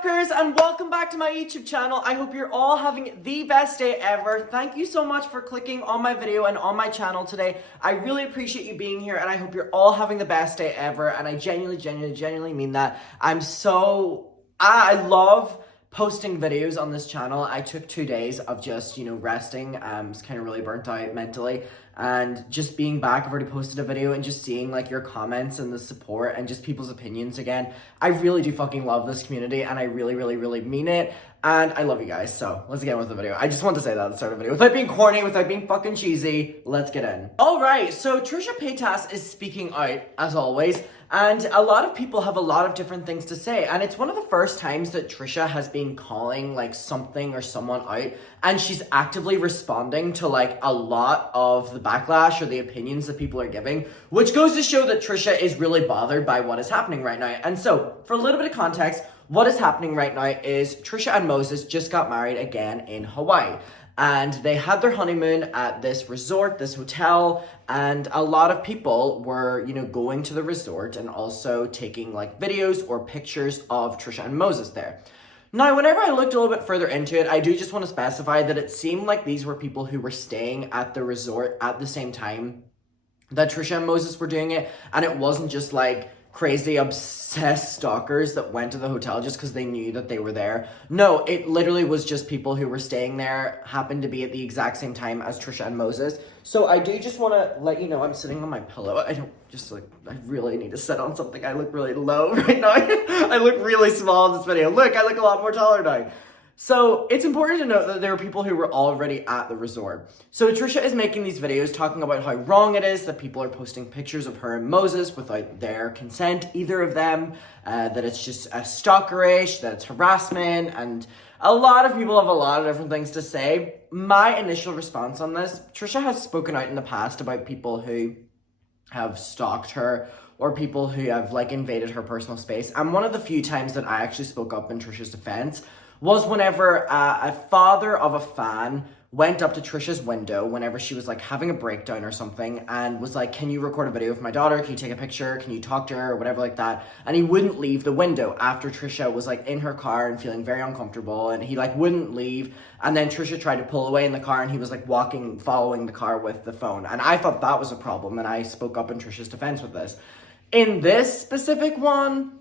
Stalkers, and welcome back to my YouTube channel. I hope you're all having the best day ever. Thank you so much for clicking on my video and on my channel today. I really appreciate you being here, and I hope you're all having the best day ever. And I genuinely mean that. I love posting videos on this channel. I took 2 days of just, resting. Was kind of really burnt out mentally, and just being back, I've already posted a video, and just seeing like your comments and the support and just people's opinions again. I really do fucking love this community, and I really mean it. And I love you guys, so let's get on with the video. I just want to say that at the start of the video. Without being corny, without being fucking cheesy, let's get in. Alright, so Trisha Paytas is speaking out, as always. And a lot of people have a lot of different things to say. And it's one of the first times that Trisha has been calling like something or someone out. And she's actively responding to like a lot of the backlash or the opinions that people are giving. Which goes to show that Trisha is really bothered by what is happening right now. And so, for a little bit of context, what is happening right now is Trisha and Moses just got married again in Hawaii. And they had their honeymoon at this resort, this hotel, and a lot of people were, going to the resort and also taking like videos or pictures of Trisha and Moses there. Now, whenever I looked a little bit further into it, I do just want to specify that it seemed like these were people who were staying at the resort at the same time that Trisha and Moses were doing it, and it wasn't just like crazy obsessed stalkers that went to the hotel just because they knew that they were there. No, it literally was just people who were staying there, happened to be at the exact same time as Trisha and Moses. So I do just want to let you know I'm sitting on my pillow. I really need to sit on something. I look really low right now. I look really small in this video. Look, I look a lot more taller now. So it's important to note that there are people who were already at the resort. So Trisha is making these videos talking about how wrong it is that people are posting pictures of her and Moses without their consent, either of them, that it's just a stalkerish, that it's harassment, and a lot of people have a lot of different things to say. My initial response on this, Trisha has spoken out in the past about people who have stalked her or people who have like invaded her personal space. And one of the few times that I actually spoke up in Trisha's defense was whenever a father of a fan went up to Trisha's window whenever she was like having a breakdown or something and was like, can you record a video of my daughter? Can you take a picture? Can you talk to her? Or whatever like that. And he wouldn't leave the window after Trisha was like in her car and feeling very uncomfortable, and he like wouldn't leave. And then Trisha tried to pull away in the car and he was like following the car with the phone. And I thought that was a problem, and I spoke up in Trisha's defense with this. In this specific one,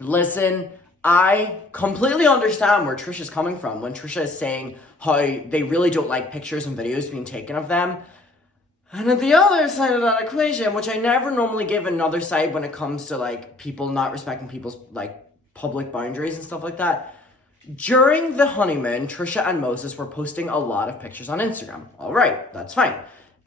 listen, I completely understand where Trisha's coming from when Trisha is saying how they really don't like pictures and videos being taken of them. And at the other side of that equation, which I never normally give another side when it comes to like people not respecting people's like public boundaries and stuff like that. During the honeymoon, Trisha and Moses were posting a lot of pictures on Instagram. All right, that's fine.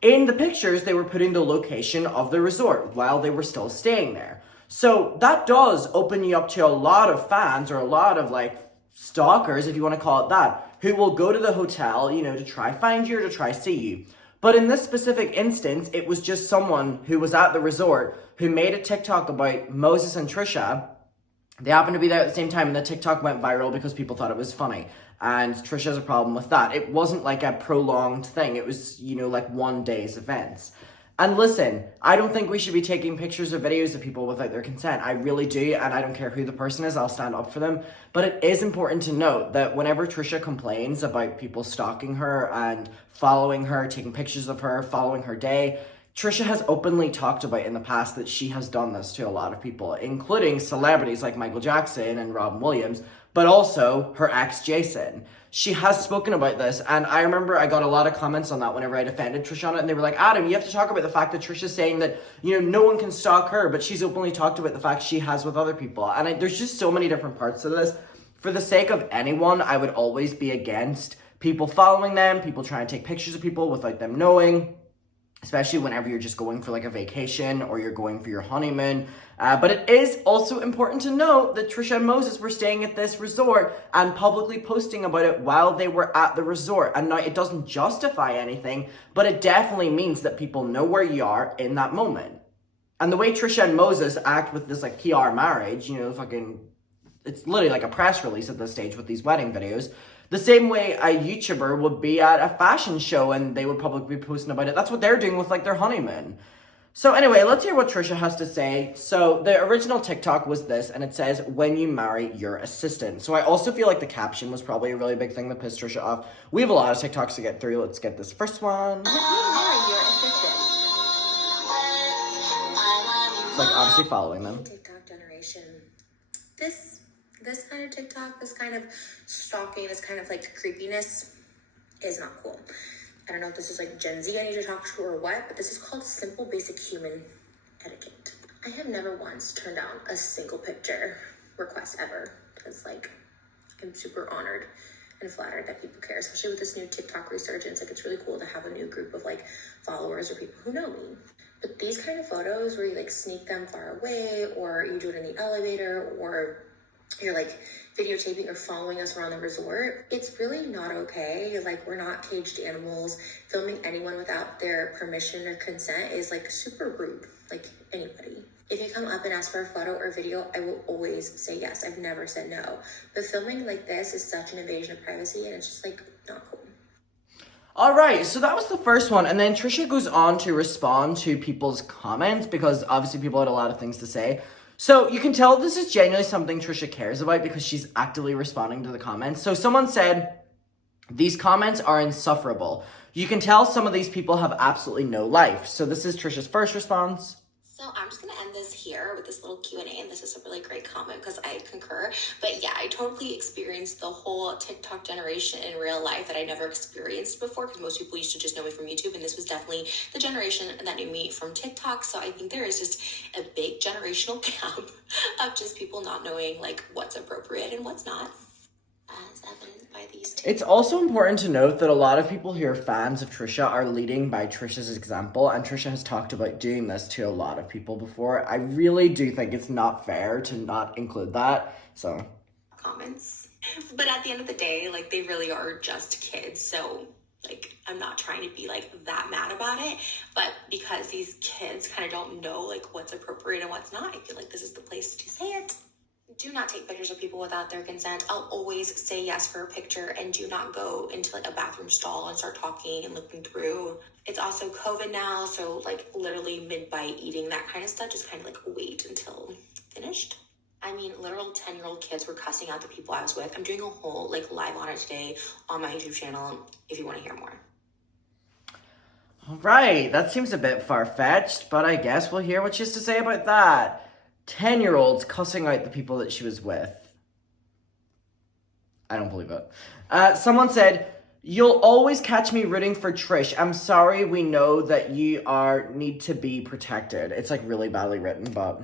In the pictures, they were putting the location of the resort while they were still staying there. So that does open you up to a lot of fans or a lot of like stalkers, if you want to call it that, who will go to the hotel, to try find you or to try see you. But in this specific instance, it was just someone who was at the resort who made a TikTok about Moses and Trisha. They happened to be there at the same time, and the TikTok went viral because people thought it was funny. And Trisha has a problem with that. It wasn't like a prolonged thing. It was, like 1 day's events. And listen, I don't think we should be taking pictures or videos of people without their consent. I really do, and I don't care who the person is, I'll stand up for them. But it is important to note that whenever Trisha complains about people stalking her and following her, taking pictures of her, following her day, Trisha has openly talked about in the past that she has done this to a lot of people, including celebrities like Michael Jackson and Robin Williams, but also her ex, Jason. She has spoken about this, and I remember I got a lot of comments on that whenever I defended Trisha on it, and they were like, Adam, you have to talk about the fact that Trisha's saying that, no one can stalk her, but she's openly talked about the fact she has with other people. And there's just so many different parts to this. For the sake of anyone, I would always be against people following them, people trying to take pictures of people without them knowing, especially whenever you're just going for like a vacation or you're going for your honeymoon. But it is also important to note that Trisha and Moses were staying at this resort and publicly posting about it while they were at the resort. And now it doesn't justify anything, but it definitely means that people know where you are in that moment. And the way Trisha and Moses act with this like PR marriage, it's literally like a press release at this stage with these wedding videos. The same way a YouTuber would be at a fashion show and they would probably be posting about it. That's what they're doing with like their honeymoon. So anyway, let's hear what Trisha has to say. So the original TikTok was this, and it says, when you marry your assistant. So I also feel like the caption was probably a really big thing that pissed Trisha off. We have a lot of TikToks to get through. Let's get this first one. When you marry your assistant. It's like obviously following them. TikTok generation. This kind of TikTok, this kind of stalking, this kind of like creepiness is not cool. I don't know if this is like Gen Z I need to talk to or what, but this is called simple basic human etiquette. I have never once turned down a single picture request ever, because like I'm super honored and flattered that people care, especially with this new TikTok resurgence. Like it's really cool to have a new group of like followers or people who know me. But these kind of photos where you like sneak them far away, or you do it in the elevator, or you're like videotaping or following us around the resort, it's really not okay. Like, we're not caged animals. Filming anyone without their permission or consent is like super rude, like anybody. If you come up and ask for a photo or video, I will always say yes. I've never said no. But filming like this is such an invasion of privacy, and it's just like not cool. All right, so that was the first one. And then Trisha goes on to respond to people's comments, because obviously people had a lot of things to say. So you can tell this is genuinely something Trisha cares about, because she's actively responding to the comments. So someone said, these comments are insufferable. You can tell some of these people have absolutely no life. So this is Trisha's first response. So I'm just going to end this here with this little Q&A, and this is a really great comment because I concur. But yeah, I totally experienced the whole TikTok generation in real life that I never experienced before, because most people used to just know me from YouTube, and this was definitely the generation that knew me from TikTok. So I think there is just a big generational gap of just people not knowing like what's appropriate and what's not, as evidenced by these two. It's also important to note that a lot of people who are fans of Trisha are leading by Trisha's example, and Trisha has talked about doing this to a lot of people before. I really do think it's not fair to not include that, so. Comments. But at the end of the day, like, they really are just kids, so like, I'm not trying to be like that mad about it, but because these kids kind of don't know like what's appropriate and what's not, I feel like this is the place to say it. Do not take pictures of people without their consent. I'll always say yes for a picture, and do not go into like a bathroom stall and start talking and looking through. It's also COVID now, so like literally mid-bite eating, that kind of stuff, just kind of like wait until finished. I mean, literal 10-year-old kids were cussing out the people I was with. I'm doing a whole like live on it today on my YouTube channel if you want to hear more. All right, that seems a bit far-fetched, but I guess we'll hear what she has to say about that. 10-year-olds cussing out the people that she was with. I don't believe it. Someone said, you'll always catch me rooting for Trish. I'm sorry, we know that you need to be protected. It's like really badly written, but...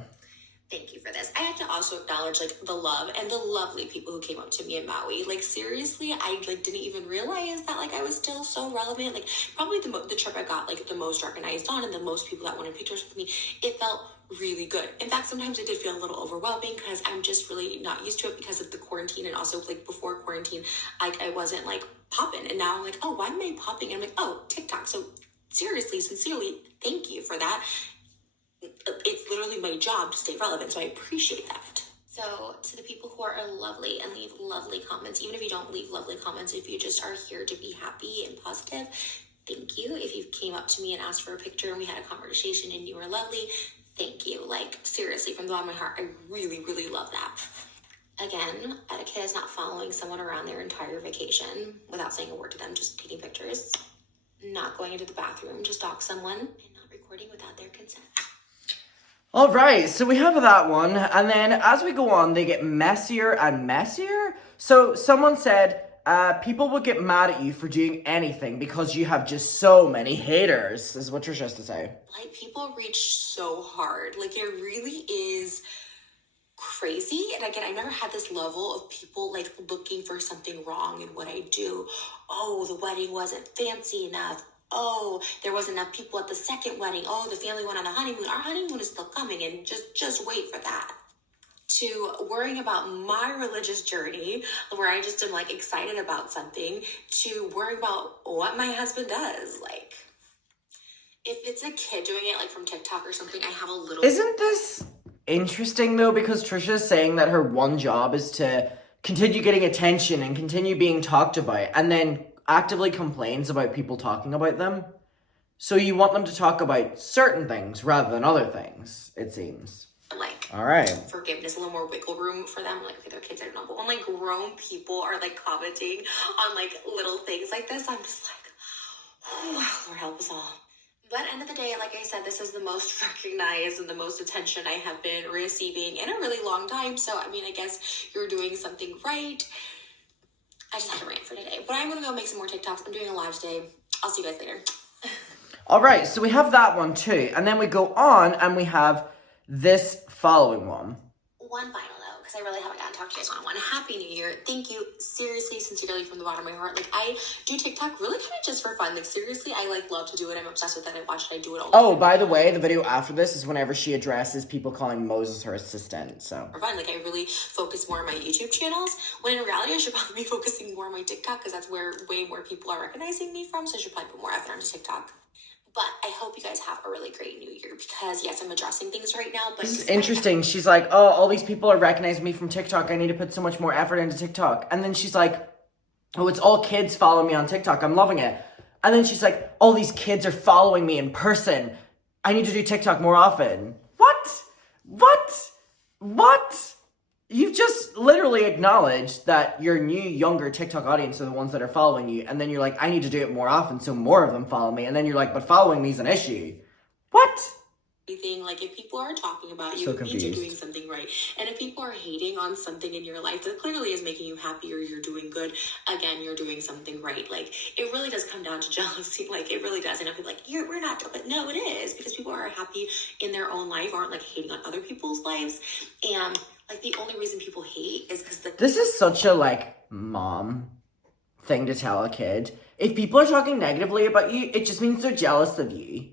Thank you for this. I have to also acknowledge like the love and the lovely people who came up to me in Maui. Like seriously, I like didn't even realize that like I was still so relevant. Like probably the trip I got like the most recognized on, and the most people that wanted pictures with me. It felt really good. In fact, sometimes it did feel a little overwhelming because I'm just really not used to it because of the quarantine, and also like before quarantine, I wasn't like popping, and now I'm like, oh, why am I popping? And I'm like, oh, TikTok. So seriously, sincerely, thank you for that. It's literally my job to stay relevant, so I appreciate that. So to the people who are lovely and leave lovely comments, even if you don't leave lovely comments, if you just are here to be happy and positive, thank you. If you came up to me and asked for a picture and we had a conversation and you were lovely, thank you. Like seriously, from the bottom of my heart, I really, really love that. Again, etiquette is not following someone around their entire vacation without saying a word to them, just taking pictures, not going into the bathroom to stalk someone, and not recording without their consent. All right, so we have that one, and then as we go on, they get messier and messier. So someone said, people would get mad at you for doing anything because you have just so many haters, is what Trisha has to say. Like, people reach so hard. Like, it really is crazy. And again, I never had this level of people, like, looking for something wrong in what I do. Oh, the wedding wasn't fancy enough. Oh, there wasn't enough people at the second wedding. Oh, the family went on the honeymoon. Our honeymoon is still coming, and just wait for that. To worrying about my religious journey, where I just am like excited about something, to worrying about what my husband does. Like, if it's a kid doing it like from TikTok or something, I have a little... Isn't this interesting though? Because Trisha's saying that her one job is to continue getting attention and continue being talked about, and then actively complains about people talking about them. So you want them to talk about certain things rather than other things, it seems. Like, all right, forgiveness, a little more wiggle room for them. Like, okay, they're kids, I don't know. But when, like, grown people are, like, commenting on, like, little things like this, I'm just like, wow, Lord help us all. But end of the day, like I said, this is the most recognized and the most attention I have been receiving in a really long time. So, I mean, I guess you're doing something right. I just had to rant for today. But I'm going to go make some more TikToks. I'm doing a live today. I'll see you guys later. All right, so we have that one too. And then we go on and we have this following one. One final note, because I really haven't gotten to talk to you guys on one. Happy New Year. Thank you, seriously, sincerely, from the bottom of my heart. Like, I do TikTok really kind of just for fun. Like, seriously, I, like, love to do it. I'm obsessed with it. I watch it. I do it all the time. Oh, by the way, the video after this is whenever she addresses people calling Moses her assistant, so. For fun. Like, I really focus more on my YouTube channels, when in reality, I should probably be focusing more on my TikTok, because that's where way more people are recognizing me from, so I should probably put more effort into TikTok. But I hope you guys have a really great new year, because yes, I'm addressing things right now, but this is interesting. She's like, oh, all these people are recognizing me from TikTok. I need to put so much more effort into TikTok. And then she's like, oh, it's all kids following me on TikTok. I'm loving it. And then she's like, all these kids are following me in person. I need to do TikTok more often. What? You've just literally acknowledged that your new, younger TikTok audience are the ones that are following you, and then you're like, I need to do it more often so more of them follow me, and then you're like, but following me is an issue. What? Like, if people are talking about you, So it means you're confused. doing something right. And if people are hating on something in your life that clearly is making you happy or you're doing good, again, you're doing something right. Like, it really does come down to jealousy. Like, it really does. And I'll be like, we're not, but no, it is, because people are happy in their own life, aren't, like, hating on other people's lives. And like, the only reason people hate is because this is such a, like, mom thing to tell a kid. If people are talking negatively about you, it just means they're jealous of you.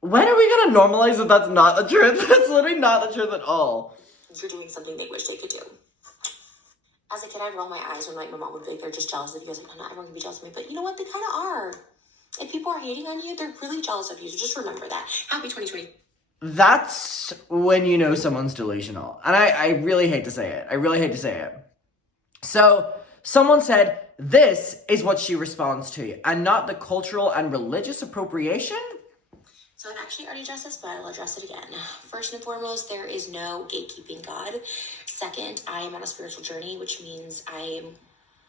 When are we gonna normalize that that's not the truth? That's literally not the truth at all. You're doing something they wish they could do. As a kid, I'd roll my eyes when, like, my mom would be like, they're just jealous of you. I was like, no, everyone can be jealous of me. But you know what? They kind of are. If people are hating on you, they're really jealous of you. So just remember that. Happy 2020. That's when you know someone's delusional. And I really hate to say it. So, someone said, this is what she responds to, and not the cultural and religious appropriation? So I've actually already addressed this, but I will address it again. First and foremost, there is no gatekeeping God. Second, I am on a spiritual journey, which means I am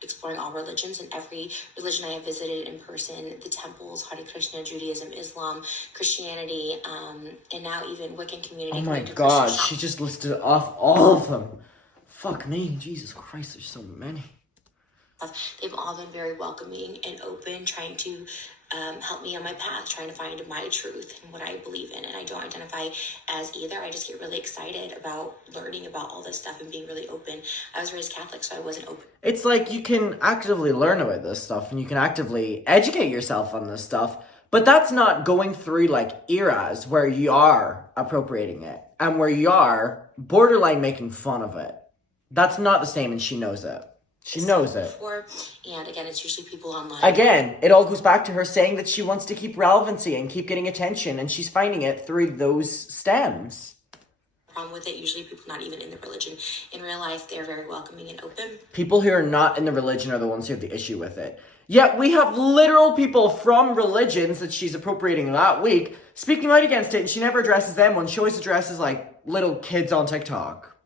exploring all religions, and every religion I have visited in person, the temples, Hare Krishna, Judaism, Islam, Christianity, and now even Wiccan community. Oh my god, she just listed off all of them. Fuck me, Jesus Christ, there's so many. They've all been very welcoming and open, trying to help me on my path, trying to find my truth and what I believe in. And I don't identify as either. I just get really excited about learning about all this stuff and being really open. I was raised Catholic, so I wasn't open. It's like you can actively learn about this stuff and you can actively educate yourself on this stuff, but that's not going through like eras where you are appropriating it and where you are borderline making fun of it. That's not the same, and she knows it. She knows it. Before, and again, it's usually people online. Again, it all goes back to her saying that she wants to keep relevancy and keep getting attention, and she's finding it through those stems. Problem with it, usually people not even in the religion. In real life, they're very welcoming and open. People who are not in the religion are the ones who have the issue with it. Yet we have literal people from religions that she's appropriating that week speaking out against it, and she never addresses them when she always addresses like little kids on TikTok.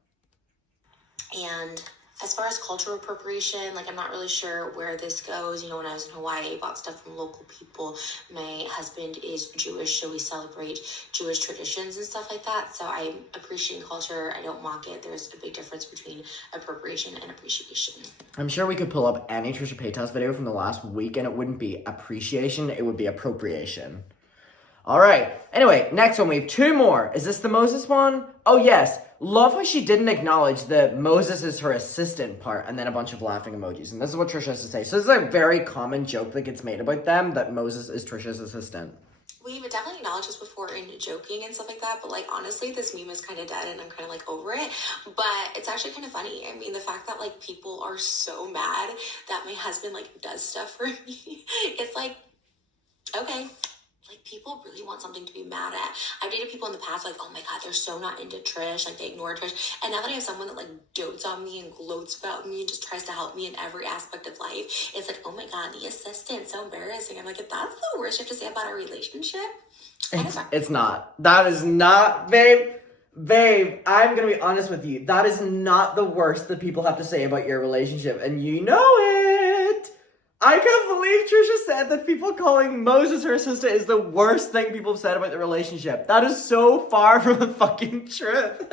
And as far as cultural appropriation, like, I'm not really sure where this goes. You know, when I was in Hawaii, I bought stuff from local people. My husband is Jewish, so we celebrate Jewish traditions and stuff like that. So I'm appreciating culture. I don't mock it. There's a big difference between appropriation and appreciation. I'm sure we could pull up any Trisha Paytas video from the last week, and it wouldn't be appreciation, it would be appropriation. All right. Anyway, next one. We have two more. Is this the Moses one? Oh, yes. Love how she didn't acknowledge that Moses is her assistant part, and then a bunch of laughing emojis. And this is what Trisha has to say. So this is a very common joke that gets made about them, that Moses is Trisha's assistant. We've definitely acknowledged this before in joking and stuff like that, but, like, honestly, this meme is kind of dead and I'm kind of, like, over it. But it's actually kind of funny. I mean, the fact that, like, people are so mad that my husband, like, does stuff for me, it's like, okay. Like, people really want something to be mad at. I've dated people in the past, like, oh my God, they're so not into Trish. Like, they ignore Trish. And now that I have someone that, like, dotes on me and gloats about me and just tries to help me in every aspect of life, it's like, oh my God, the assistant, so embarrassing. I'm like, if that's the worst you have to say about our relationship, It's not. That is not, babe. Babe, I'm gonna be honest with you. That is not the worst that people have to say about your relationship, and you know it. I can't believe Trisha said that people calling Moses her assistant is the worst thing people have said about the relationship. That is so far from the fucking truth.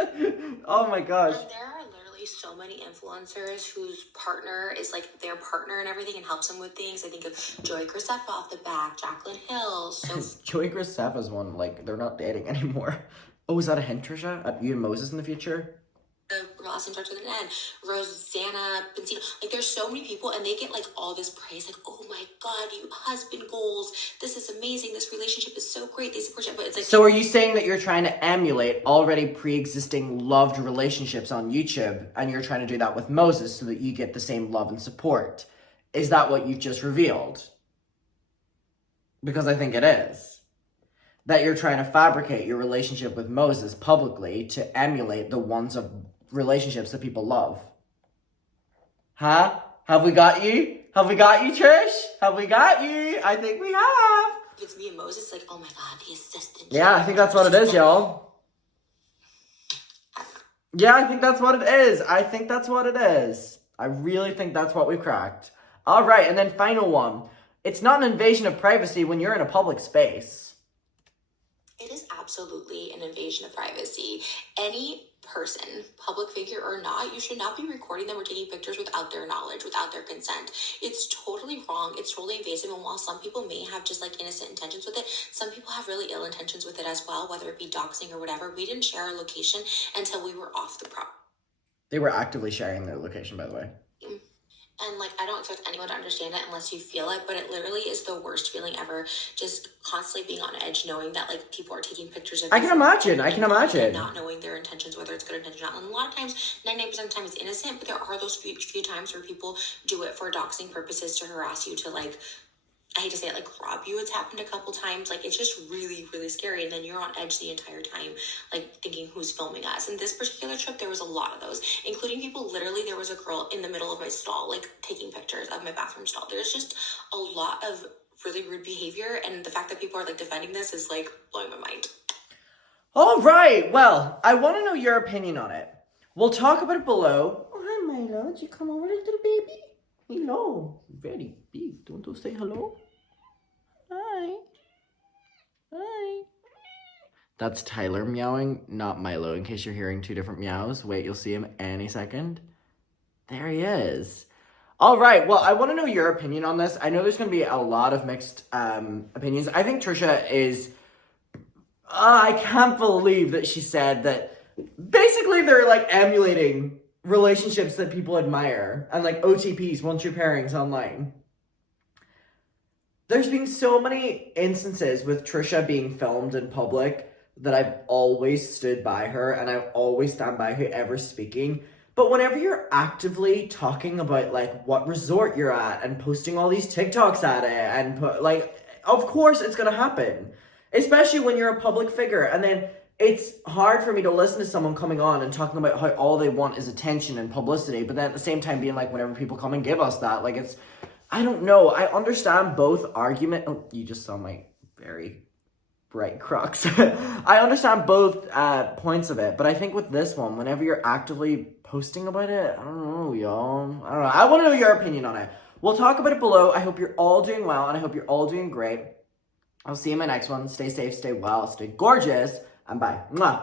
Oh my gosh. And there are literally so many influencers whose partner is like their partner and everything and helps them with things. I think of Joey Graceffa off the back, Jaclyn Hill. So Joey Graceffa's one, like, they're not dating anymore. Oh, is that a hint, Trisha? At you and Moses in the future? the last name starts with an N, Rosanna Benzino. Like, there's so many people, and they get like all this praise, like, oh my God, you husband goals, this is amazing, this relationship is so great, they support you. But it's like, so are you saying that you're trying to emulate already pre-existing loved relationships on YouTube, and you're trying to do that with Moses so that you get the same love and support? Is that what you've just revealed? Because I think it is. That you're trying to fabricate your relationship with Moses publicly to emulate the ones of relationships that people love. Huh? Have we got you? Have we got you, Trish? Have we got you? I think we have. it's me and Moses, like, oh my God, the assistant. Yeah, I think that's what it is, y'all. Yeah, I think that's what it is. I think that's what it is. I really think that's what we've cracked. All right, and then final one. It's not an invasion of privacy when you're in a public space. It is absolutely an invasion of privacy. Any person, public figure or not, you should not be recording them or taking pictures without their knowledge, without their consent. It's totally wrong. It's totally invasive. And while some people may have just like innocent intentions with it, some people have really ill intentions with it as well, whether it be doxing or whatever. We didn't share our location until we were off the property. They were actively sharing their location, by the way. And like, I don't expect anyone to understand it unless you feel it, but it literally is the worst feeling ever. Just constantly being on edge, knowing that like people are taking pictures of you. I can imagine. And not knowing their intentions, whether it's good intention or not. And a lot of times, 99% of the time it's innocent, but there are those few times where people do it for doxing purposes to harass you, to like, I hate to say it, like rob you. It's happened a couple times. Like, it's just really, really scary. And then you're on edge the entire time, like thinking who's filming us. And this particular trip, there was a lot of those, including people, literally, there was a girl in the middle of my stall, like taking pictures of my bathroom stall. There's just a lot of really rude behavior. And the fact that people are like defending this is like blowing my mind. All right. Well, I want to know your opinion on it. We'll talk about it below. Oh, hi, Milo. Did you come over, little baby? Hello. Very big. Don't you say hello? Hi. Hi. That's Tyler meowing, not Milo, in case you're hearing two different meows. Wait, you'll see him any second. There he is. All right, well, I want to know your opinion on this. I know there's going to be a lot of mixed opinions. I think Trisha is... I can't believe that she said that basically they're like emulating relationships that people admire and like OTPs, one-true pairings online. There's been so many instances with Trisha being filmed in public that I've always stood by her, and I always stand by whoever's speaking. But whenever you're actively talking about like what resort you're at and posting all these TikToks at it, and of course it's gonna happen, especially when you're a public figure. And then it's hard for me to listen to someone coming on and talking about how all they want is attention and publicity, but then at the same time being like, whenever people come and give us that, like, it's, I don't know. I understand both argument. Oh, you just saw my very bright Crocs. I understand both points of it, but I think with this one, whenever you're actively posting about it, I don't know, y'all. I don't know. I want to know your opinion on it. We'll talk about it below. I hope you're all doing well, and I hope you're all doing great. I'll see you in my next one. Stay safe, stay well, stay gorgeous, and bye. Mwah.